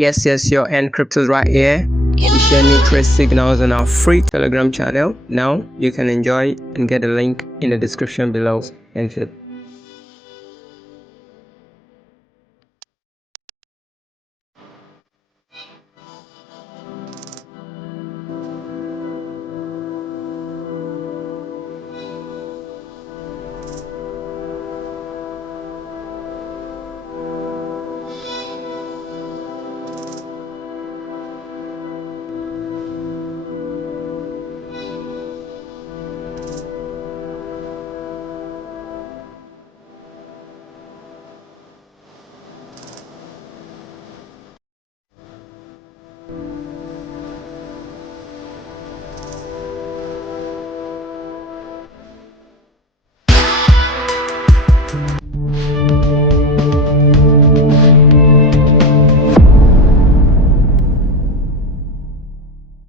Yes, your Encrypt is right here. We share new trade signals on our free Telegram channel. Now you can enjoy and get a link in the description below. Thank you.